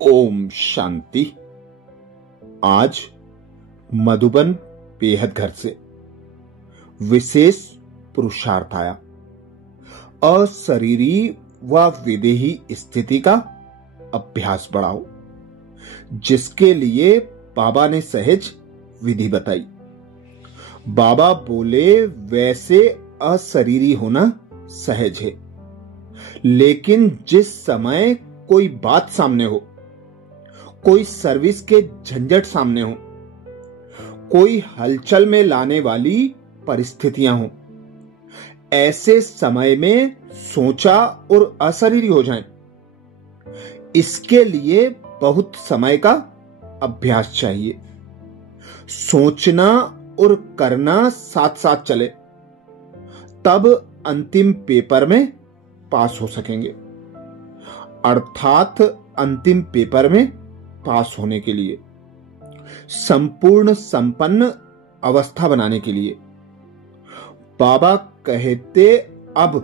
ओम शांति। आज मधुबन बेहद घर से विशेष पुरुषार्थ आया। अशरीरी व विदेही स्थिति का अभ्यास बढ़ाओ, जिसके लिए बाबा ने सहज विधि बताई। बाबा बोले वैसे अशरीरी होना सहज है, लेकिन जिस समय कोई बात सामने हो, कोई सर्विस के झंझट सामने हो, कोई हलचल में लाने वाली परिस्थितियां हो, ऐसे समय में सोचा और अशरीरी हो जाएं। इसके लिए बहुत समय का अभ्यास चाहिए। सोचना और करना साथ साथ चले, तब अंतिम पेपर में पास हो सकेंगे। अर्थात अंतिम पेपर में पास होने के लिए, संपूर्ण संपन्न अवस्था बनाने के लिए बाबा कहते अब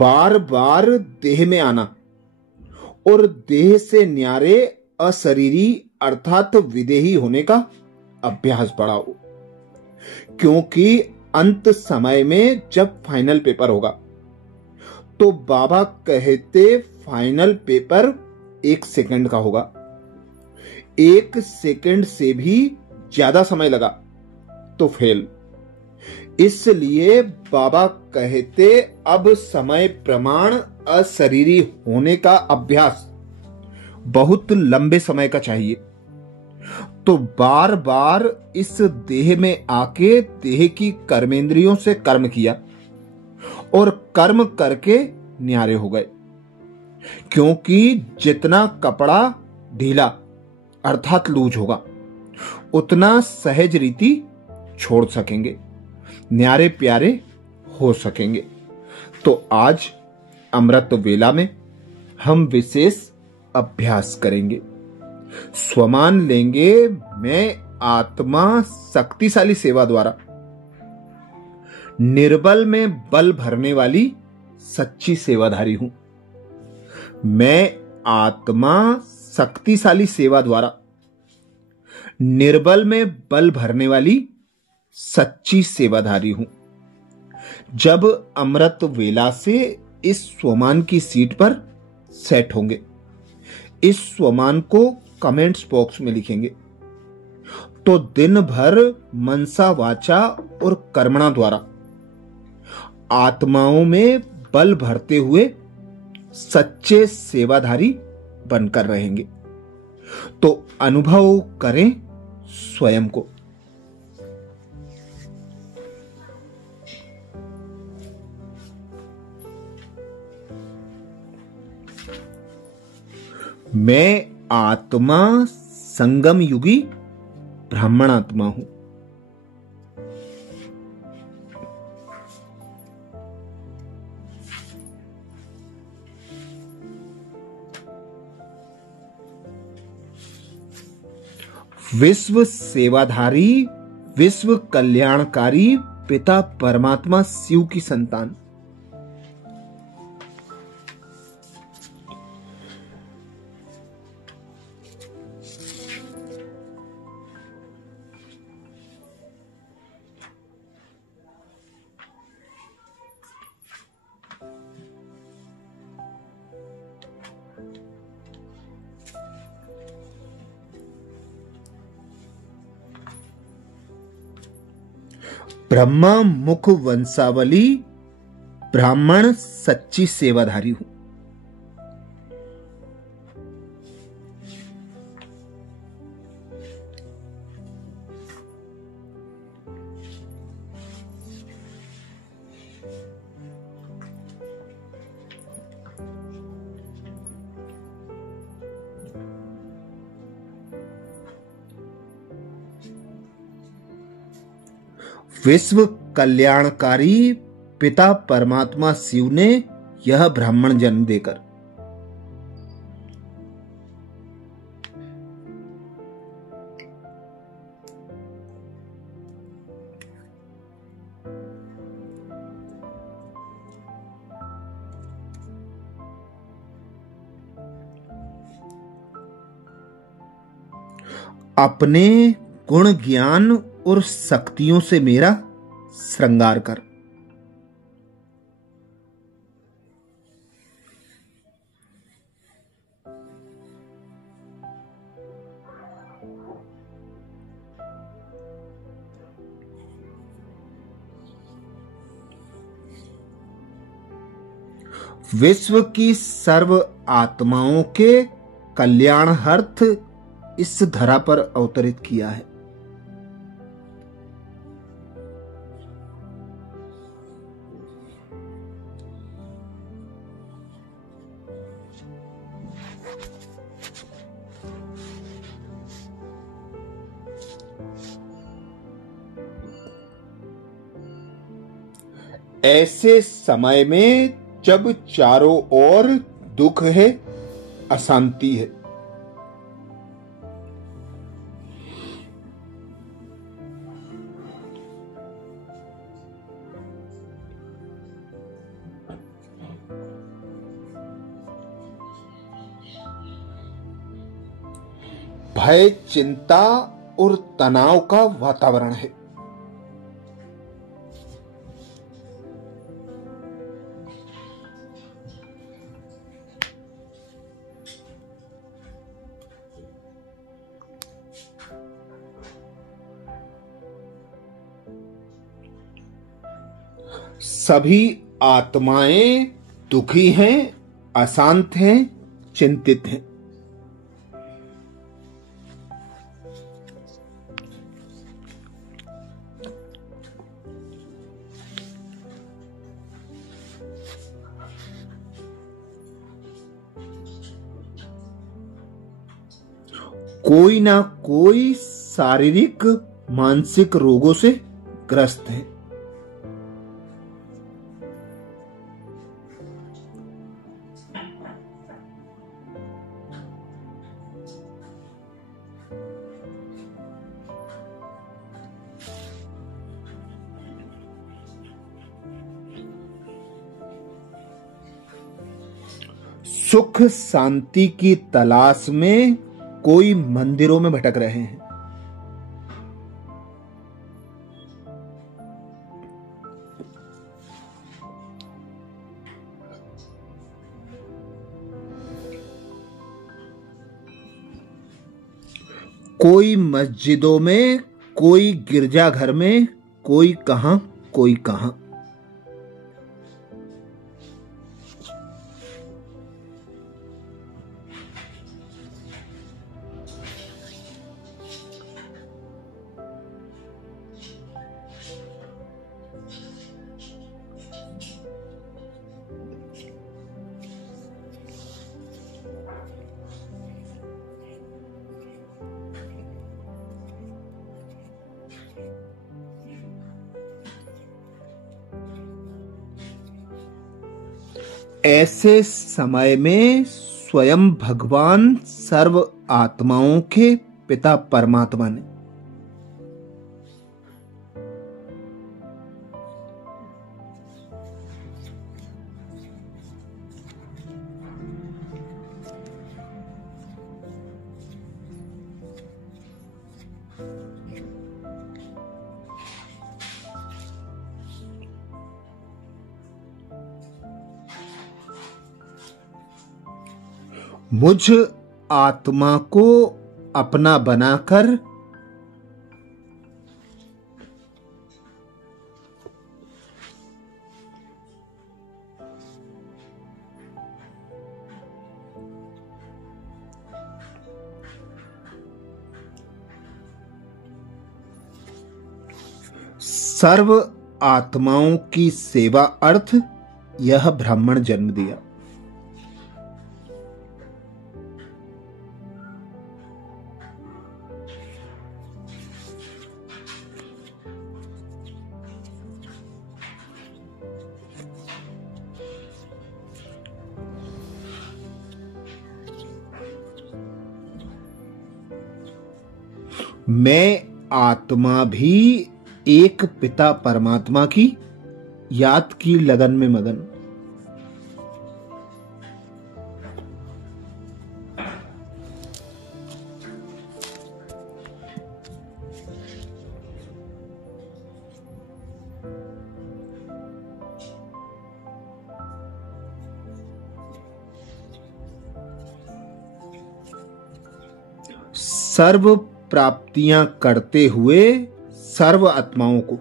बार बार देह में आना और देह से न्यारे अशरीरी अर्थात विदेही होने का अभ्यास बढ़ाओ, क्योंकि अंत समय में जब फाइनल पेपर होगा तो बाबा कहते फाइनल पेपर 1 सेकंड का होगा। 1 सेकंड से भी ज्यादा समय लगा तो फेल। इसलिए बाबा कहते अब समय प्रमाण अशरीरी होने का अभ्यास बहुत लंबे समय का चाहिए। तो बार बार इस देह में आके देह की कर्मेंद्रियों से कर्म किया और कर्म करके न्यारे हो गए, क्योंकि जितना कपड़ा ढीला अर्थात लूज होगा, उतना सहज रीति छोड़ सकेंगे, न्यारे प्यारे हो सकेंगे। तो आज अमृत वेला में हम विशेष अभ्यास करेंगे। स्वमान लेंगे, मैं आत्मा शक्तिशाली सेवा द्वारा निर्बल में बल भरने वाली सच्ची सेवाधारी हूं। मैं आत्मा शक्तिशाली सेवा द्वारा निर्बल में बल भरने वाली सच्ची सेवाधारी हूं। जब अमृत वेला से इस स्वमान की सीट पर सेट होंगे, इस स्वमान को कमेंट्स बॉक्स में लिखेंगे, तो दिन भर मनसा वाचा और कर्मणा द्वारा आत्माओं में बल भरते हुए सच्चे सेवाधारी बनकर रहेंगे। तो अनुभव करें स्वयं को। मैं आत्मा संगम युगी ब्राह्मण आत्मा हूं। विश्व सेवाधारी, विश्व कल्याणकारी पिता परमात्मा शिव की संतान। ब्रह्मा मुख वंशावली ब्राह्मण सच्ची सेवाधारी हूं। विश्व कल्याणकारी पिता परमात्मा शिव ने यह ब्राह्मण जन्म देकर अपने गुण ज्ञान और शक्तियों से मेरा श्रृंगार कर। विश्व की सर्व आत्माओं के कल्याणार्थ इस धरा पर अवतरित किया है। ऐसे समय में जब चारों ओर दुख है, अशांति है, भय, चिंता और तनाव का वातावरण है, सभी आत्माएं दुखी हैं, अशांत हैं, चिंतित हैं। कोई ना कोई शारीरिक मानसिक रोगों से ग्रस्त है। सुख शांति की तलाश में कोई मंदिरों में भटक रहे हैं। कोई मस्जिदों में, कोई गिरजाघर में, कोई कहां कोई कहां। ऐसे समय में स्वयं भगवान सर्व आत्माओं के पिता परमात्मा ने मुझ आत्मा को अपना बनाकर सर्व आत्माओं की सेवा अर्थ यह ब्राह्मण जन्म दिया। मैं आत्मा भी एक पिता परमात्मा की याद की लगन में मगन। सर्व प्राप्तियां करते हुए सर्व आत्माओं को।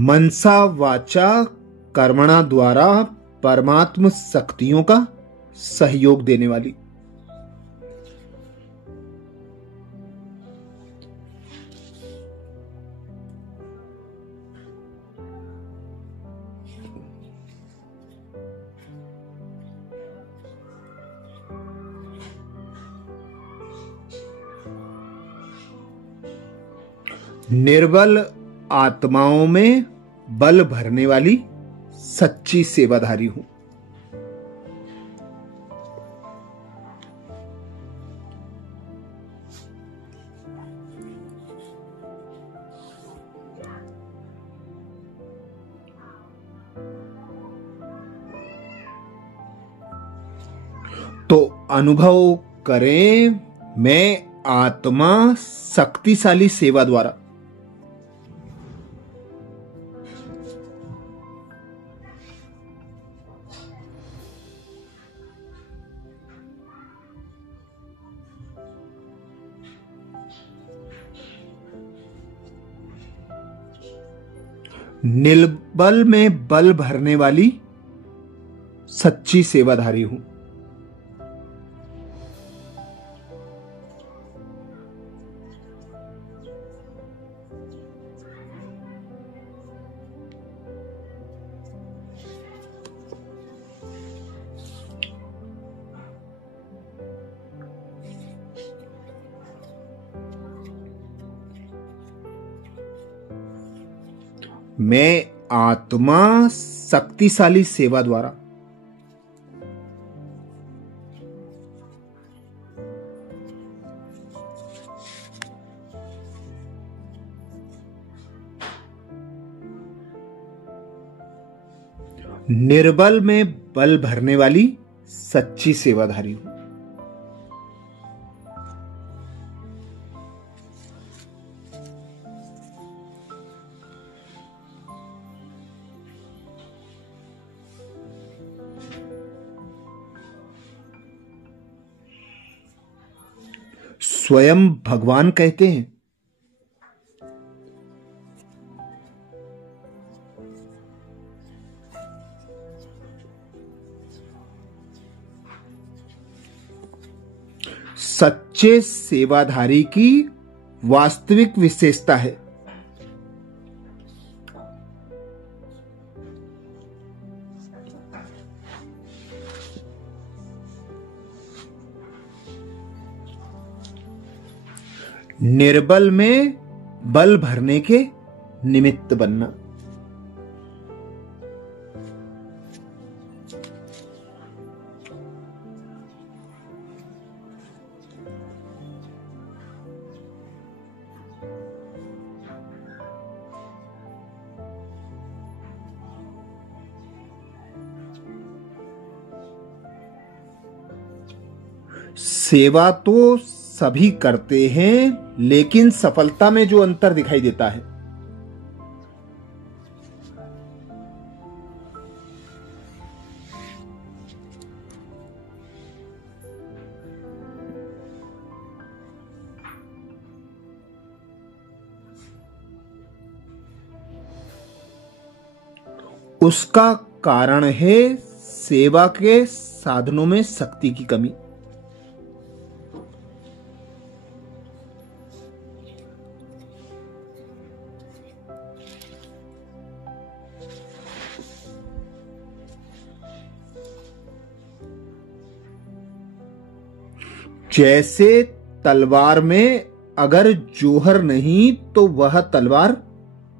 मनसा वाचा कर्मणा द्वारा परमात्म शक्तियों का सहयोग देने वाली। निर्बल आत्माओं में बल भरने वाली सच्ची सेवाधारी हूं। तो अनुभव करें, मैं आत्मा शक्तिशाली सेवा द्वारा निर्बल में बल भरने वाली सच्ची सेवाधारी हूं। मैं आत्मा शक्तिशाली सेवा द्वारा निर्बल में बल भरने वाली सच्ची सेवाधारी हूं। स्वयं भगवान कहते हैं, सच्चे सेवाधारी की वास्तविक विशेषता है निर्बल में बल भरने के निमित्त बनना। सेवा तो सभी करते हैं, लेकिन सफलता में जो अंतर दिखाई देता है उसका कारण है सेवा के साधनों में शक्ति की कमी। जैसे तलवार में अगर जोहर नहीं तो वह तलवार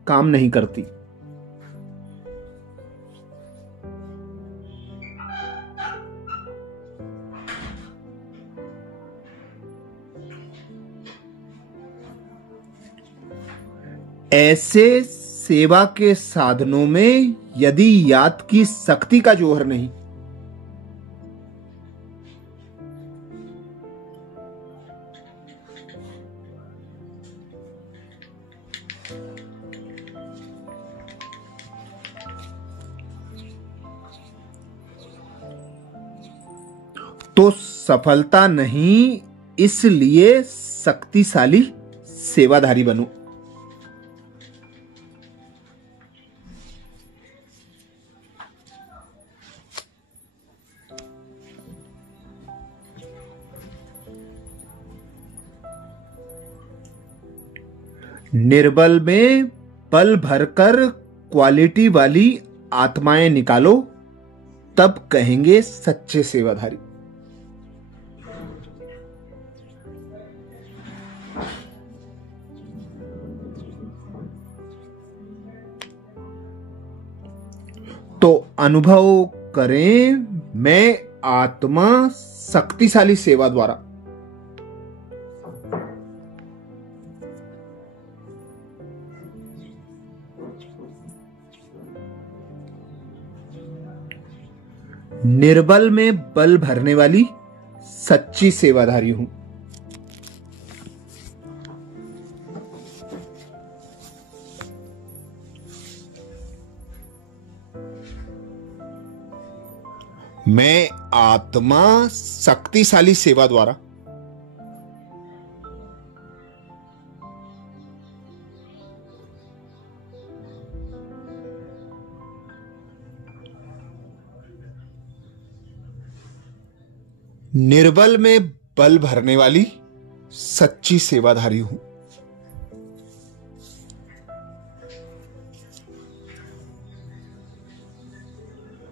काम नहीं करती। ऐसे सेवा के साधनों में यदि याद की शक्ति का जोहर नहीं तो सफलता नहीं, इसलिए शक्तिशाली सेवाधारी बनूं। निर्बल में बल भरकर क्वालिटी वाली आत्माएं निकालो, तब कहेंगे सच्चे सेवाधारी। तो अनुभव करें, मैं आत्मा शक्तिशाली सेवा द्वारा निर्बल में बल भरने वाली सच्ची सेवाधारी हूं। मैं आत्मा शक्तिशाली सेवा द्वारा निर्बल में बल भरने वाली सच्ची सेवाधारी हूं।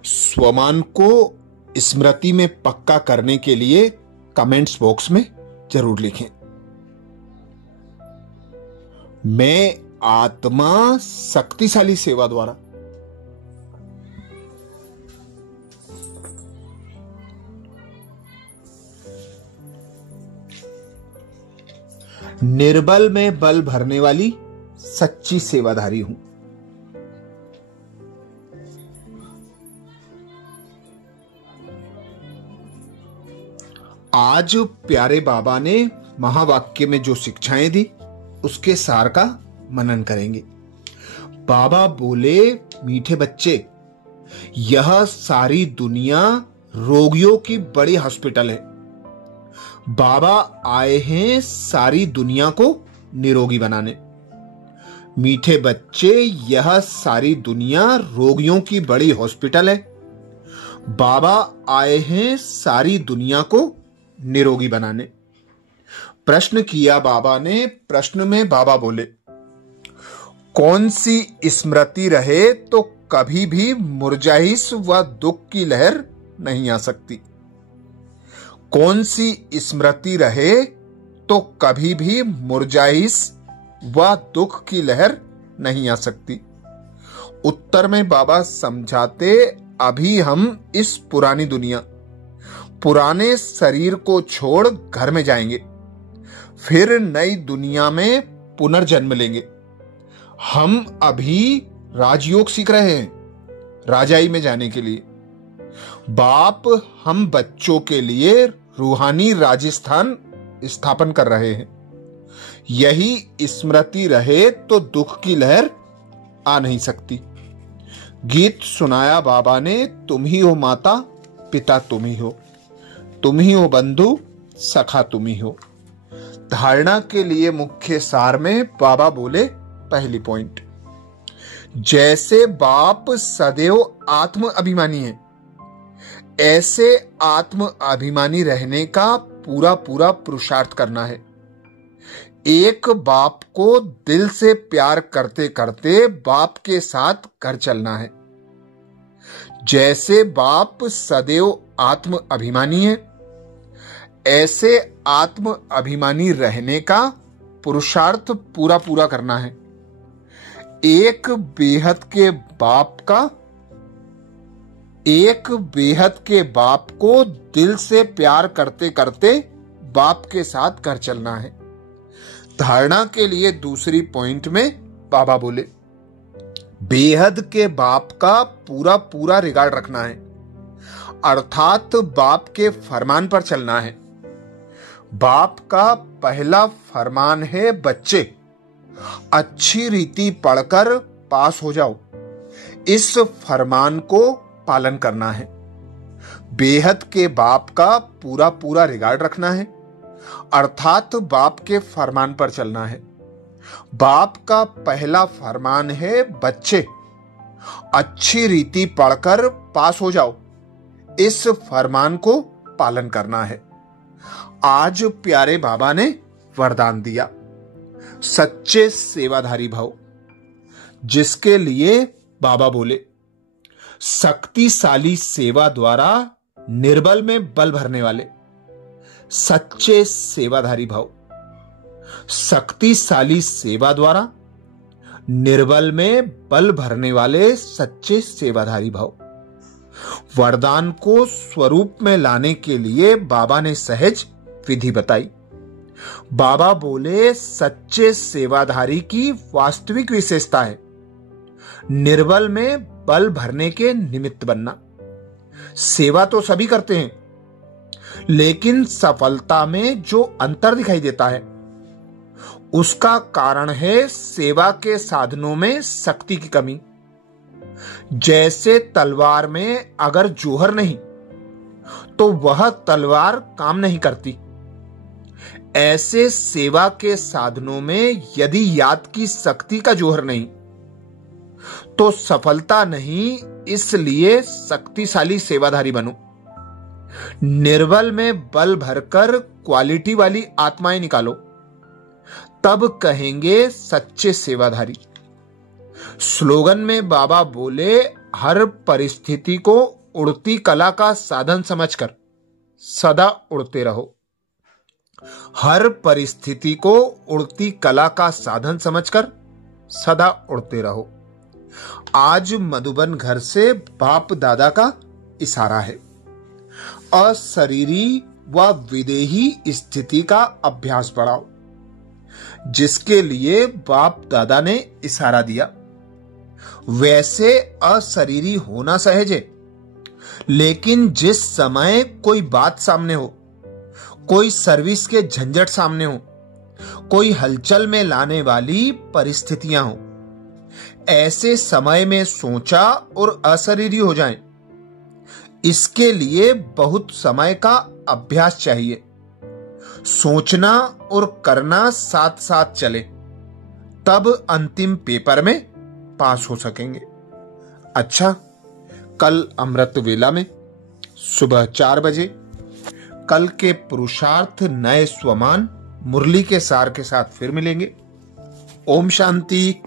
स्वमान को स्मृति में पक्का करने के लिए कमेंट्स बॉक्स में जरूर लिखें। मैं आत्मा शक्तिशाली सेवा द्वारा निर्बल में बल भरने वाली सच्ची सेवाधारी हूं। आज प्यारे बाबा ने महावाक्य में जो शिक्षाएं दी उसके सार का मनन करेंगे। बाबा बोले, मीठे बच्चे, यह सारी दुनिया रोगियों की बड़ी हॉस्पिटल है। बाबा आए हैं सारी दुनिया को निरोगी बनाने। मीठे बच्चे, यह सारी दुनिया रोगियों की बड़ी हॉस्पिटल है। बाबा आए हैं सारी दुनिया को निरोगी बनाने। प्रश्न किया बाबा ने। प्रश्न में बाबा बोले, कौन सी स्मृति रहे तो कभी भी मुरझाइश व दुख की लहर नहीं आ सकती। कौन सी स्मृति रहे तो कभी भी मुरझाइश व दुख की लहर नहीं आ सकती। उत्तर में बाबा समझाते, अभी हम इस पुरानी दुनिया, पुराने शरीर को छोड़ घर में जाएंगे, फिर नई दुनिया में पुनर्जन्म लेंगे। हम अभी राजयोग सीख रहे हैं राजाई में जाने के लिए। बाप हम बच्चों के लिए रूहानी राजस्थान स्थापन कर रहे हैं। यही स्मृति रहे तो दुख की लहर आ नहीं सकती। गीत सुनाया बाबा ने, तुम ही हो माता पिता, तुम ही हो, तुम ही हो बंधु सखा, तुम ही हो। धारणा के लिए मुख्य सार में बाबा बोले, पहली पॉइंट, जैसे बाप सदैव आत्म अभिमानी है, ऐसे आत्म अभिमानी रहने का पूरा पूरा पुरुषार्थ करना है। एक बाप को दिल से प्यार करते करते बाप के साथ घर चलना है। जैसे बाप सदैव आत्म अभिमानी है, ऐसे आत्म अभिमानी रहने का पुरुषार्थ पूरा पूरा करना है। एक बेहद के बाप को दिल से प्यार करते करते बाप के साथ घर चलना है। धारणा के लिए दूसरी पॉइंट में बाबा बोले, बेहद के बाप का पूरा पूरा रिगार्ड रखना है, अर्थात बाप के फरमान पर चलना है। बाप का पहला फरमान है, बच्चे अच्छी रीति पढ़कर पास हो जाओ। इस फरमान को पालन करना है। बेहद के बाप का पूरा पूरा रिगार्ड रखना है, अर्थात बाप के फरमान पर चलना है। बाप का पहला फरमान है, बच्चे अच्छी रीति पढ़कर पास हो जाओ। इस फरमान को पालन करना है। आज प्यारे बाबा ने वरदान दिया, सच्चे सेवाधारी भव, जिसके लिए बाबा बोले, शक्तिशाली सेवा द्वारा निर्बल में बल भरने वाले सच्चे सेवाधारी भव। शक्तिशाली सेवा द्वारा निर्बल में बल भरने वाले सच्चे सेवाधारी भव। वरदान को स्वरूप में लाने के लिए बाबा ने सहज विधि बताई। बाबा बोले, सच्चे सेवाधारी की वास्तविक विशेषता है निर्बल में बल भरने के निमित्त बनना। सेवा तो सभी करते हैं, लेकिन सफलता में जो अंतर दिखाई देता है उसका कारण है सेवा के साधनों में शक्ति की कमी। जैसे तलवार में अगर जोहर नहीं तो वह तलवार काम नहीं करती, ऐसे सेवा के साधनों में यदि याद की शक्ति का जोहर नहीं तो सफलता नहीं। इसलिए शक्तिशाली सेवाधारी बनो। निर्बल में बल भरकर क्वालिटी वाली आत्माएं निकालो, तब कहेंगे सच्चे सेवाधारी। स्लोगन में बाबा बोले, हर परिस्थिति को उड़ती कला का साधन समझकर सदा उड़ते रहो। हर परिस्थिति को उड़ती कला का साधन समझकर सदा उड़ते रहो। आज मधुबन घर से बाप दादा का इशारा है, अशरीरी व विदेही स्थिति का अभ्यास बढ़ाओ, जिसके लिए बाप दादा ने इशारा दिया। वैसे अशरीरी होना सहज है, लेकिन जिस समय कोई बात सामने हो, कोई सर्विस के झंझट सामने हो, कोई हलचल में लाने वाली परिस्थितियां हो, ऐसे समय में सोचा और अशरीरी हो जाएं। इसके लिए बहुत समय का अभ्यास चाहिए। सोचना और करना साथ साथ चले, तब अंतिम पेपर में पास हो सकेंगे। अच्छा, कल अमृत वेला में सुबह 4 बजे कल के पुरुषार्थ नए स्वमान मुरली के सार के साथ फिर मिलेंगे। ओम शांति।